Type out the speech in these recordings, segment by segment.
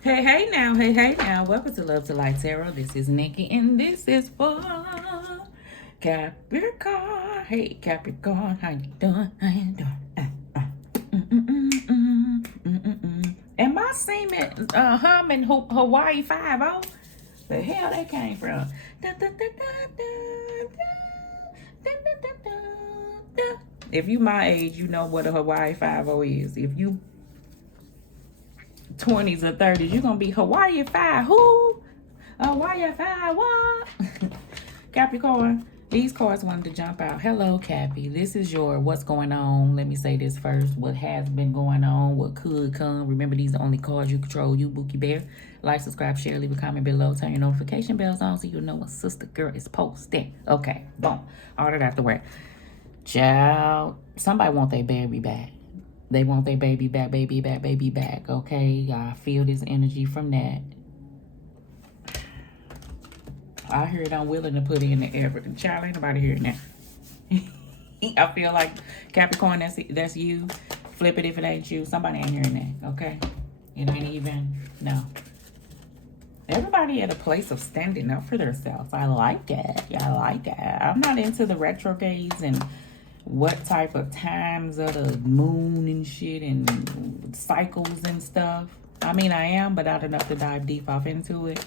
Hey now. Welcome to Love to Light Tarot. This is Nikki, and this is for Capricorn. Hey, Capricorn, how you doing? How you doing? Am I singing humming Hawaii 5-0? The hell that came from? If you my age, you know what a Hawaii 5-0 is. If you 20s or 30s, you're gonna be Hawaii 5 who? Hawaii 5 what? Capricorn, these cards wanted to jump out. Hello, Cappy. This is your what's going on. Let me say this first. What has been going on, what could come. Remember, these are the only cards you control. You, Bookie Bear. Like, subscribe, share, leave a comment below. Turn your notification bells on so you know when Sister Girl is posting. Okay, boom. All that out the way. Child, somebody want their baby back. They want their baby back, baby back, baby back. Okay, I feel this energy from that. I hear it. I'm willing to put in the effort. Child, ain't nobody hearing that. I feel like Capricorn, that's you. Flip it if it ain't you. Somebody ain't hearing that. Okay, it ain't even no. Everybody at a place of standing up for themselves. I like it. I like it. I'm not into the retrogrades and what type of times of the moon and shit and cycles and stuff. I mean, I am, but not enough to dive deep off into it.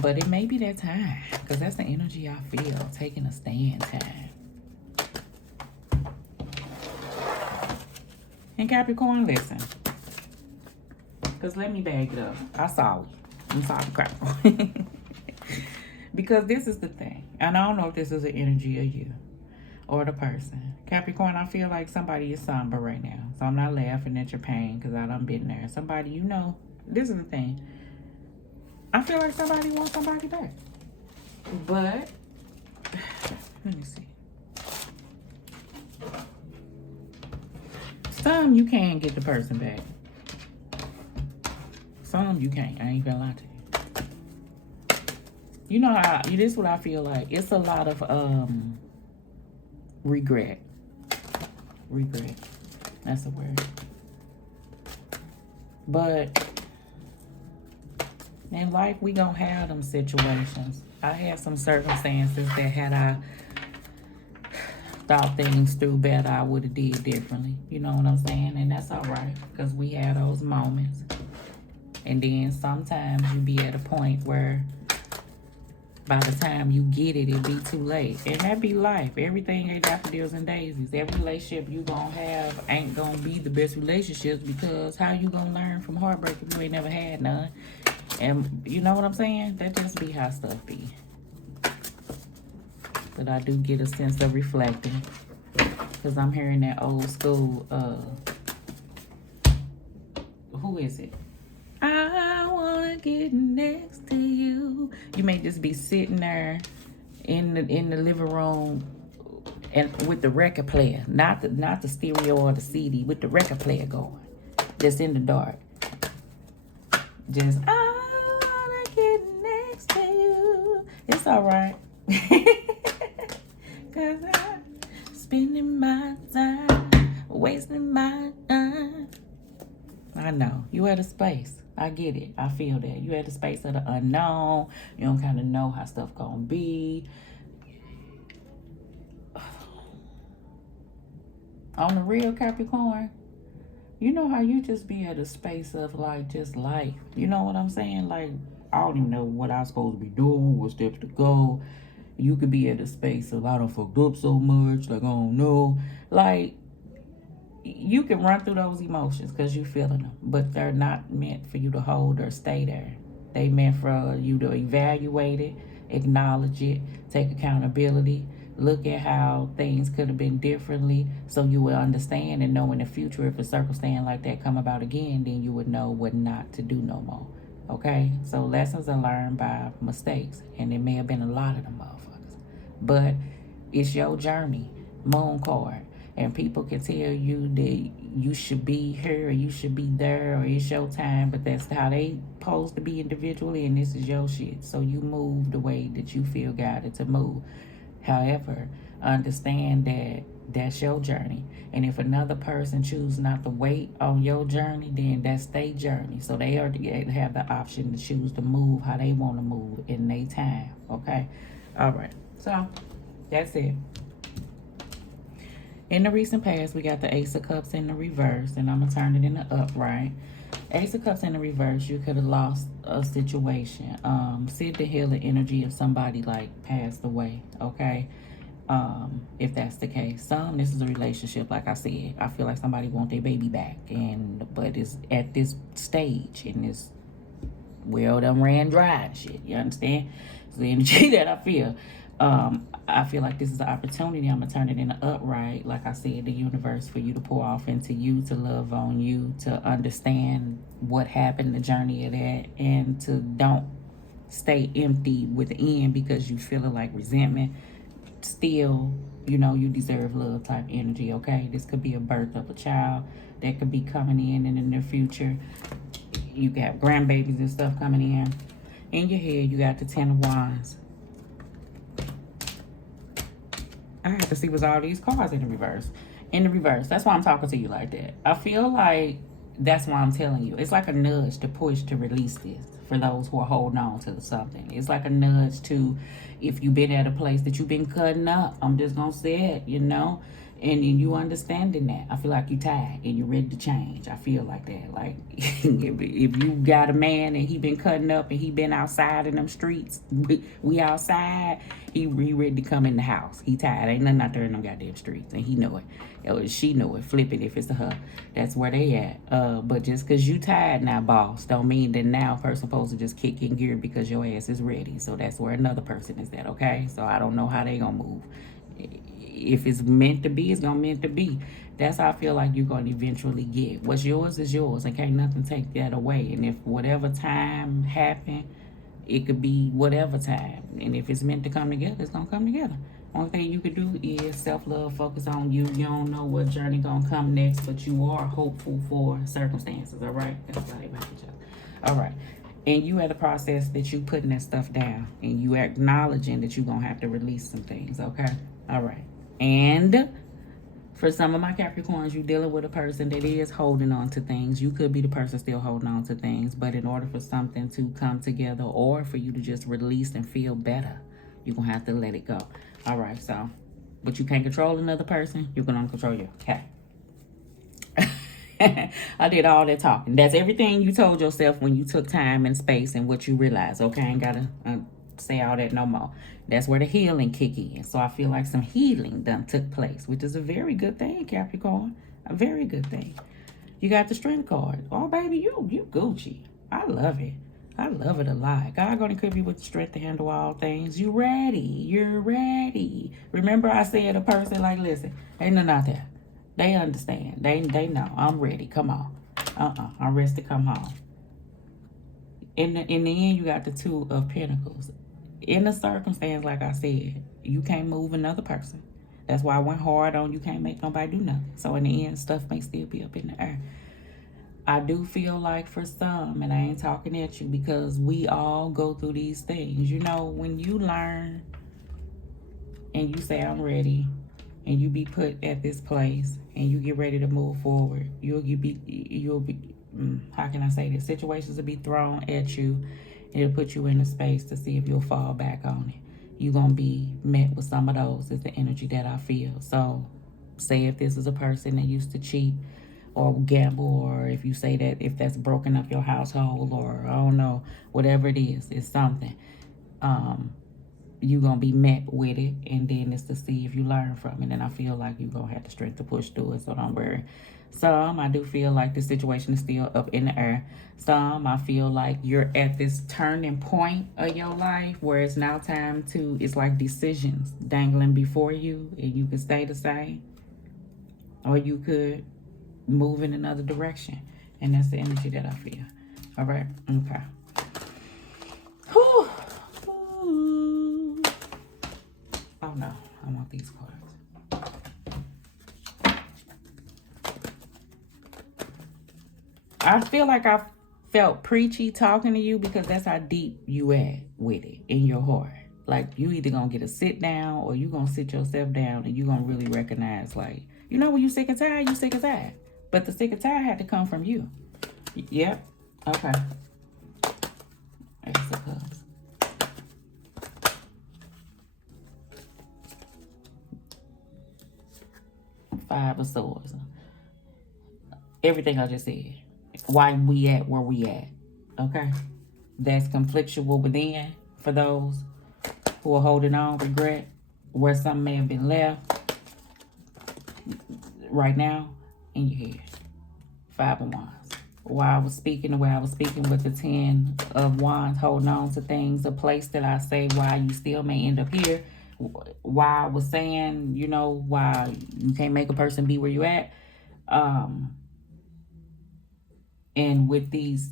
But it may be that time, because that's the energy I feel, taking a stand time. And Capricorn, listen. Because let me bag it up. I saw it. I'm sorry, Capricorn. Because this is the thing. And I don't know if this is the energy of you or the person. Capricorn, I feel like somebody is somber right now. So I'm not laughing at your pain because I done been there. Somebody, you know, this is the thing. I feel like somebody wants somebody back. But, let me see. Some you can get the person back. Some you can't. I ain't gonna lie to you. You know how, this is what I feel like. It's a lot of regret. Regret. That's a word. But in life, we gonna have them situations. I had some circumstances that had I thought things through better, I would have did differently. You know what I'm saying? And that's all right, because we had those moments. And then sometimes you be at a point where by the time you get it, it be too late. And that be life. Everything ain't daffodils and daisies. Every relationship you gonna have ain't gonna be the best relationships, because how you gonna learn from heartbreak if you ain't never had none? And you know what I'm saying? That just be how stuff be. But I do get a sense of reflecting, because I'm hearing that old school, who is it? I wanna get next to you. You may just be sitting there in the living room and with the record player, not the stereo or the CD, with the record player going, just in the dark. Just I wanna get next to you. It's all right. Cause I'm spending my time, wasting my time. I know you at a space. I get it. I feel that. You at the space of the unknown. You don't kind of know how stuff gonna be. On the real, Capricorn, you know how you just be at a space of like just life. You know what I'm saying? Like, I don't even know what I'm supposed to be doing, what steps to go. You could be at a space of I don't fucked up so much, like I don't know. Like, you can run through those emotions because you're feeling them, but they're not meant for you to hold or stay there. They meant for you to evaluate it, acknowledge it, take accountability, look at how things could have been differently, so you will understand and know in the future if a circumstance like that come about again, then you would know what not to do no more. Okay, so lessons are learned by mistakes, and it may have been a lot of them motherfuckers, but it's your journey. Moon card. And people can tell you that you should be here or you should be there or it's your time, but that's how they supposed to be individually, and this is your shit. So you move the way that you feel guided to move. However, understand that That's your journey. And if another person chooses not to wait on your journey, then that's their journey. So they are have the option to choose to move how they want to move in their time. Okay? All right. So that's it. In the recent past, we got the Ace of Cups in the reverse, and I'm going to turn it in the upright. Ace of Cups in the reverse, you could have lost a situation. Sid the healer energy of somebody like passed away, okay? If that's the case. This is a relationship, like I said. I feel like somebody want their baby back, but it's at this stage, and this well done ran dry and shit. You understand? It's the energy that I feel. I feel like this is an opportunity. I'm gonna turn it in the upright, like I said, the universe for you to pour off into you, to love on you, to understand what happened, the journey of that, and to don't stay empty within because you feeling like resentment. Still, you deserve love type energy. Okay, this could be a birth of a child that could be coming in the near future. You can have grandbabies and stuff coming in. In your head, you got the 10 of Wands. I have to see what's all these cards in the reverse. In the reverse. That's why I'm talking to you like that. I feel like that's why I'm telling you. It's like a nudge to push to release this for those who are holding on to something. It's like a nudge to, if you've been at a place that you've been cutting up, I'm just going to say it, and you understanding that. I feel like you tired and you're ready to change. I feel like that. Like, if you got a man and he been cutting up and he been outside in them streets, we outside, he ready to come in the house. He tired. Ain't nothing out there in them goddamn streets. And he know it. Or she know it. Flip it if it's a her. That's where they at. But just because you tired now, boss, don't mean that now a person supposed to just kick in gear because your ass is ready. So that's where another person is at, okay? So I don't know how they gonna move. If it's meant to be, it's gonna meant to be. That's how I feel like you're gonna eventually get. What's yours is yours, and can't nothing take that away. And if whatever time happened, it could be whatever time. And if it's meant to come together, it's gonna come together. Only thing you could do is self-love, focus on you. You don't know what journey gonna come next, but you are hopeful for circumstances, all right? That's how they make each other. All right. And you at the process that you putting that stuff down, and you acknowledging that you're gonna have to release some things, okay? All right. And for some of my Capricorns, you're dealing with a person that is holding on to things. You could be the person still holding on to things, but in order for something to come together or for you to just release and feel better, you're going to have to let it go. All right, so, but you can't control another person. You can only control you. Okay. I did all that talking. That's everything you told yourself when you took time and space and what you realized. Okay, I ain't got to say all that no more. That's where the healing kick in. So I feel like some healing done took place, which is a very good thing, Capricorn. A very good thing. You got the Strength card. Oh, baby, you Gucci. I love it. I love it a lot. God gonna equip you with the strength to handle all things. You ready. You're ready. Remember I said a person like, listen, ain't nothing out there. They understand. They know. I'm ready. Come on. I'm ready to come home. In the end, you got the Two of Pentacles. In the circumstance, like I said, you can't move another person. That's why I went hard on you can't make nobody do nothing. So in the end, stuff may still be up in the air. I do feel like for some, and I ain't talking at you because we all go through these things. When you learn and you say, I'm ready, and you be put at this place and you get ready to move forward, you'll be how can I say this? Situations will be thrown at you. It'll put you in a space to see if you'll fall back on it. You're going to be met with some of those is the energy that I feel. So say if this is a person that used to cheat or gamble, or if you say that if that's broken up your household, or I don't know, whatever it is, it's something. You're going to be met with it, and then it's to see if you learn from it. And I feel like you're going to have the strength to push through it, so don't worry. Some, I do feel like the situation is still up in the air. Some, I feel like you're at this turning point of your life where it's now time to, it's like decisions dangling before you, and you can stay the same, or you could move in another direction. And that's the energy that I feel. All right? Okay. Whew. Oh, no. I want these cards. I feel like I felt preachy talking to you because that's how deep you at with it in your heart. Like, you either gonna get a sit down or you gonna sit yourself down and you gonna really recognize, like, you know, when you sick and tired, you sick and tired. But the sick and tired had to come from you. Yep. Okay. Ace of Cups. Five of Swords. Everything I just said. Why we at where we at. Okay? That's conflictual within for those who are holding on, regret, where something may have been left right now in your head. Five of Wands. While I was speaking the way I was speaking with the 10 of Wands, holding on to things, a place that I say why you still may end up here. Why I was saying, you know, why you can't make a person be where you at. And with these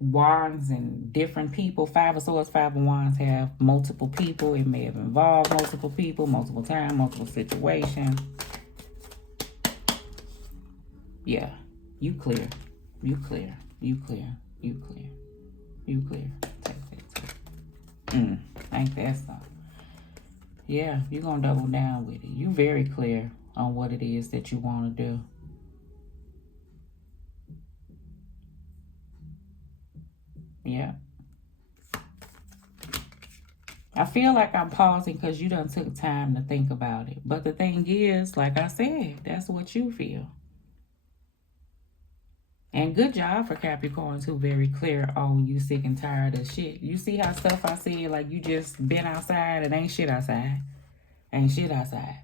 Wands and different people, Five of Swords, Five of Wands have multiple people. It may have involved multiple people, multiple times, multiple situations. Yeah, you clear. You clear. You clear. You clear. You clear. Take that. Ain't that something? Yeah, you're going to double down with it. You very clear on what it is that you want to do. Yeah. I feel like I'm pausing because you done took time to think about it. But the thing is, like I said, that's what you feel. And good job for Capricorns who very clear on you sick and tired of shit. You see how stuff I said, like you just been outside and ain't shit outside. Ain't shit outside.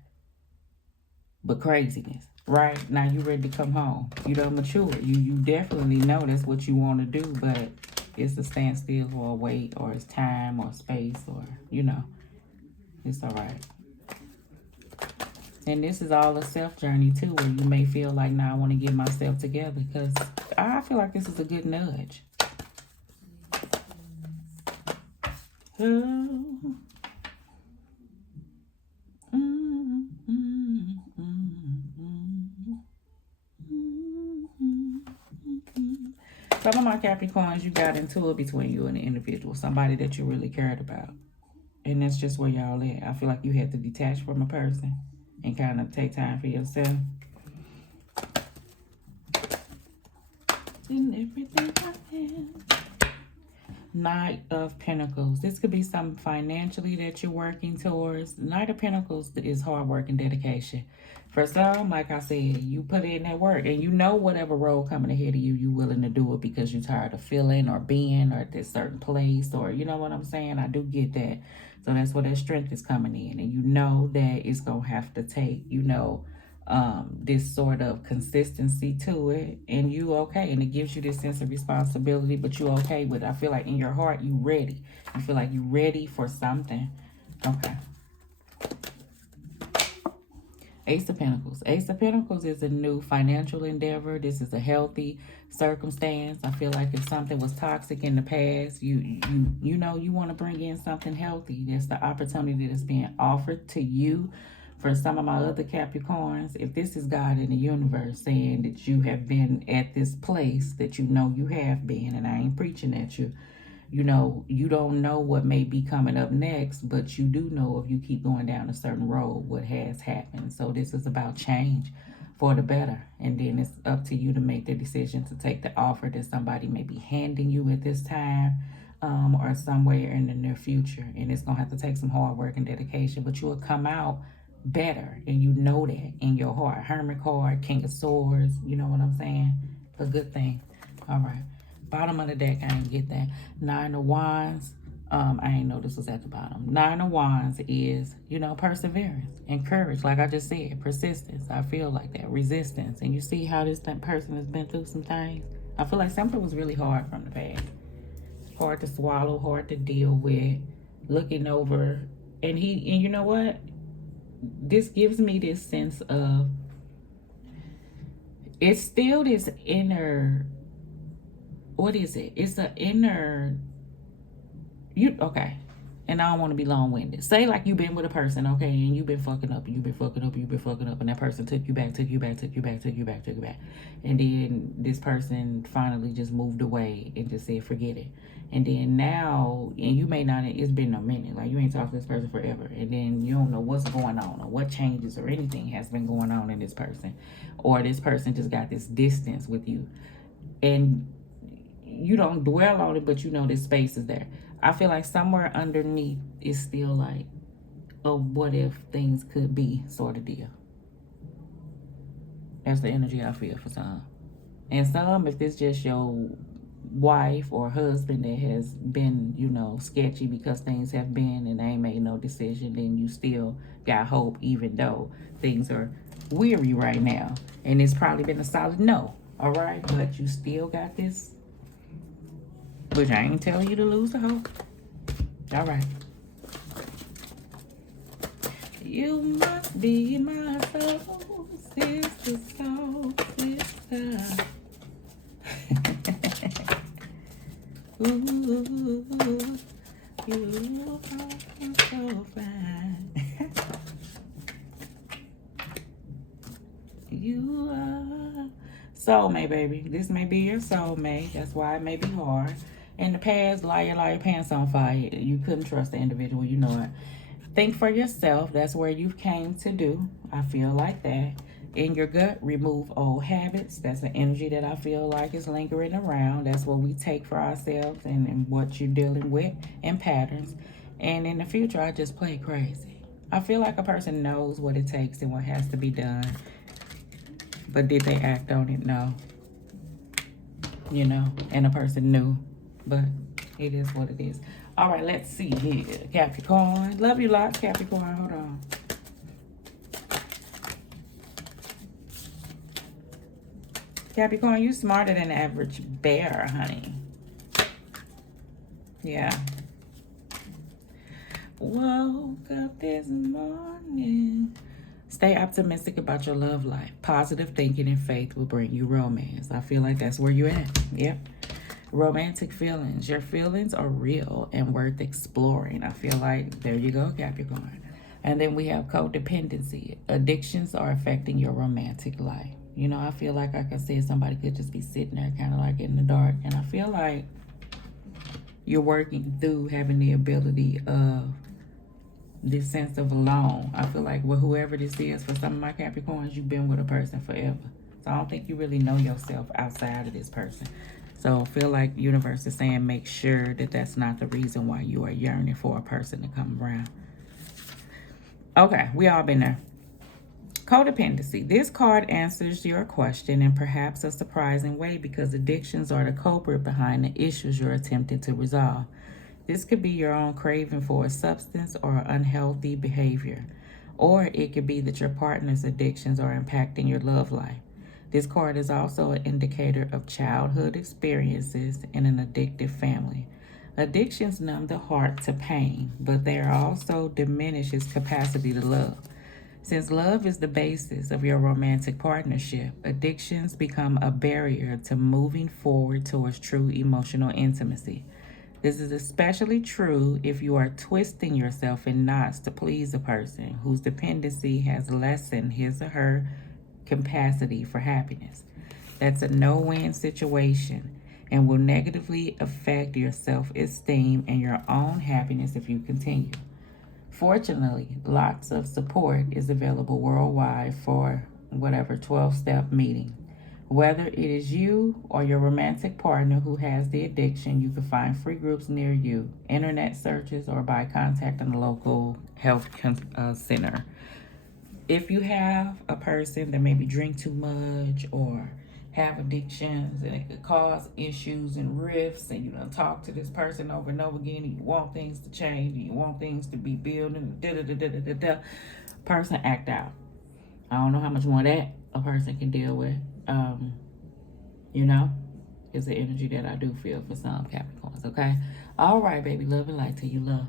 But craziness. Right? Now you ready to come home. You done matured. You definitely know that's what you want to do, but it's a standstill or a wait or it's time or space or, you know. It's all right. And this is all a self journey too, where you may feel like, now I want to get myself together, because I feel like this is a good nudge. Some of my Capricorns, you got into it between you and the individual, somebody that you really cared about. And that's just where y'all at. I feel like you had to detach from a person and kind of take time for yourself. And everything happens. Knight of Pentacles. This could be something financially that you're working towards. Knight of Pentacles is hard work and dedication. For some, like I said, you put in that work and you know whatever role coming ahead of you, you willing to do it because you're tired of feeling or being or at this certain place, or you know what I'm saying? I do get that. So that's where that strength is coming in, and you know that it's going to have to take, you know, this sort of consistency to it, and you okay, and it gives you this sense of responsibility, but you okay with it. I feel like in your heart you ready. You feel like you ready for something. Okay. Ace of Pentacles. Ace of Pentacles is a new financial endeavor. This is a healthy circumstance. I feel like if something was toxic in the past, you know you want to bring in something healthy. That's the opportunity that's being offered to you. For some of my other Capricorns, if this is God in the universe saying that you have been at this place that you know you have been, and I ain't preaching at you, you know, you don't know what may be coming up next, but you do know if you keep going down a certain road, what has happened. So this is about change for the better. And then it's up to you to make the decision to take the offer that somebody may be handing you at this time, or somewhere in the near future. And it's going to have to take some hard work and dedication, but you will come out better. And you know that in your heart. Hermit card, King of Swords, you know what I'm saying? A good thing. All right. Bottom of the deck, I didn't get that. Nine of Wands. I didn't know this was at the bottom. Nine of Wands is, you know, perseverance and courage. Like I just said, persistence. I feel like that. Resistance. And you see how this person has been through some things. I feel like something was really hard from the past. Hard to swallow, hard to deal with. Looking over. And you know what? This gives me this sense of, it's still this inner, what is it? It's an inner, okay. And I don't want to be long-winded. Say like you've been with a person, okay, and you've been fucking up, and you've been fucking up, and you've been fucking up, and that person took you back, took you back, took you back, took you back, took you back. And then this person finally just moved away and just said, forget it. And then now, and you may not, it's been a minute, like you ain't talked to this person forever. And then you don't know what's going on or what changes or anything has been going on in this person. Or this person just got this distance with you. And you don't dwell on it, but you know this space is there. I feel like somewhere underneath is still like a what if things could be sort of deal. That's the energy I feel for some. And some, if it's just your wife or husband that has been, you know, sketchy because things have been and they ain't made no decision, then you still got hope even though things are weary right now. And it's probably been a solid no, all right? But you still got this, which I ain't telling you to lose the hope. All right. You must be my soul sister, soul sister. Ooh, you are so fine. You are soulmate, baby. This may be your soulmate. That's why it may be hard. In the past, liar, pants on fire. You couldn't trust the individual. You know it. Think for yourself. That's where you came to do. I feel like that. In your gut, remove old habits. That's an energy that I feel like is lingering around. That's what we take for ourselves and what you're dealing with and patterns. And in the future, I just play crazy. I feel like a person knows what it takes and what has to be done. But did they act on it? No. You know, and a person knew. But it is what it is. All right, let's see here. Capricorn. Love you lots, Capricorn. Hold on. Capricorn, you smarter than the average bear, honey. Yeah. Woke up this morning. Stay optimistic about your love life. Positive thinking and faith will bring you romance. I feel like that's where you're at. Yep. Romantic feelings. Your feelings are real and worth exploring. I feel like, there you go, Capricorn. And then we have codependency. Addictions are affecting your romantic life. You know, I feel like I said, somebody could just be sitting there kind of like in the dark. And I feel like you're working through having the ability of this sense of alone. I feel like with whoever this is, for some of my Capricorns, you've been with a person forever. So I don't think you really know yourself outside of this person. So I feel like universe is saying make sure that that's not the reason why you are yearning for a person to come around. Okay, we all been there. Codependency. This card answers your question in perhaps a surprising way because addictions are the culprit behind the issues you're attempting to resolve. This could be your own craving for a substance or unhealthy behavior, or it could be that your partner's addictions are impacting your love life. This card is also an indicator of childhood experiences in an addictive family. Addictions numb the heart to pain, but they also diminish its capacity to love. Since love is the basis of your romantic partnership, addictions become a barrier to moving forward towards true emotional intimacy. This is especially true if you are twisting yourself in knots to please a person whose dependency has lessened his or her capacity for happiness. That's a no-win situation and will negatively affect your self-esteem and your own happiness if you continue. Fortunately, lots of support is available worldwide for whatever 12-step meeting. Whether it is you or your romantic partner who has the addiction, you can find free groups near you, internet searches, or by contacting the local health center. If you have a person that maybe drink too much or have addictions and it could cause issues and rifts, and you done talk to this person over and over again, and you want things to change and you want things to be building, person act out. I don't know how much more that a person can deal with. You know, it's the energy that I do feel for some Capricorns. Okay, all right, baby, love and light to you, love.